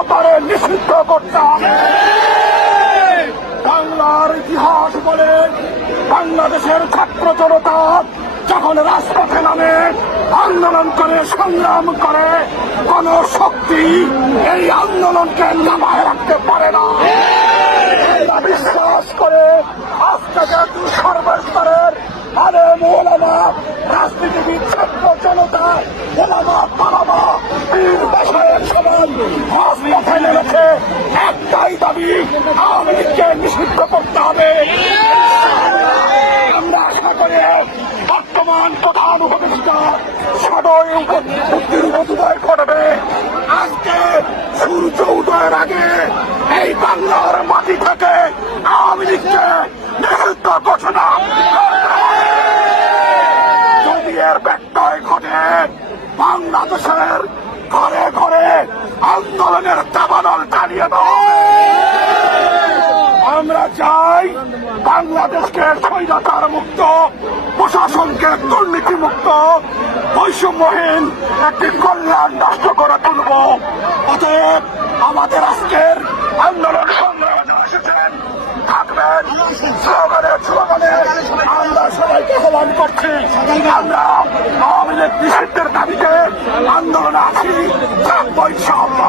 চিরতরে নিষিদ্ধ করতে হবে। বাংলার ইতিহাস বলে বাংলাদেশের ছাত্র জনতা যখন রাজপথে নামে, আন্দোলন করে, সংগ্রাম করে, কোন শক্তি এই আন্দোলনকে নামায় রাখতে পারে না। বিশ্বাস করে আজ থেকে সর্বস্তরের আলেম ওলামা, রাজনীতিবিদ, ছাত্র জনতা, ওলামা পালামা, বীর বাসায়ের সবাই রাজপথে নেমেছে। একটাই দাবি, আওয়ামী লীগকে নিষিদ্ধ করতে হবে। আমরা আশা করি বর্তমান প্রধান উপদেষ্টা সদয় উদয় করবে। আজকে সূর্য উদয়ের আগে এই বাংলার মাটি থেকে আওয়ামী লীগকে নিষিদ্ধ ঘোষণা যদি এর ব্যত্যয় ঘটে, বাংলাদেশের ঘরে ঘরে আন্দোলনের দাবানল চালিয়ে দাও। আমরা চাই বাংলাদেশকে স্বৈরাচার মুক্ত, প্রশাসনকে দুর্নীতি মুক্ত, বৈষম্যহীন একটি কল্যাণ রাষ্ট্র করে তুলব। অতএব আমাদের আজকের আন্দোলন সংগ্রামে যারা এসেছেন থাকবেন, স্লোগানে আমরা সবাইকে আহ্বান করছি। আমরা আওয়ামী লীগ নিষিদ্ধের দাবিতে আন্দোলনে আছি, থাকবো ইনশাআল্লাহ।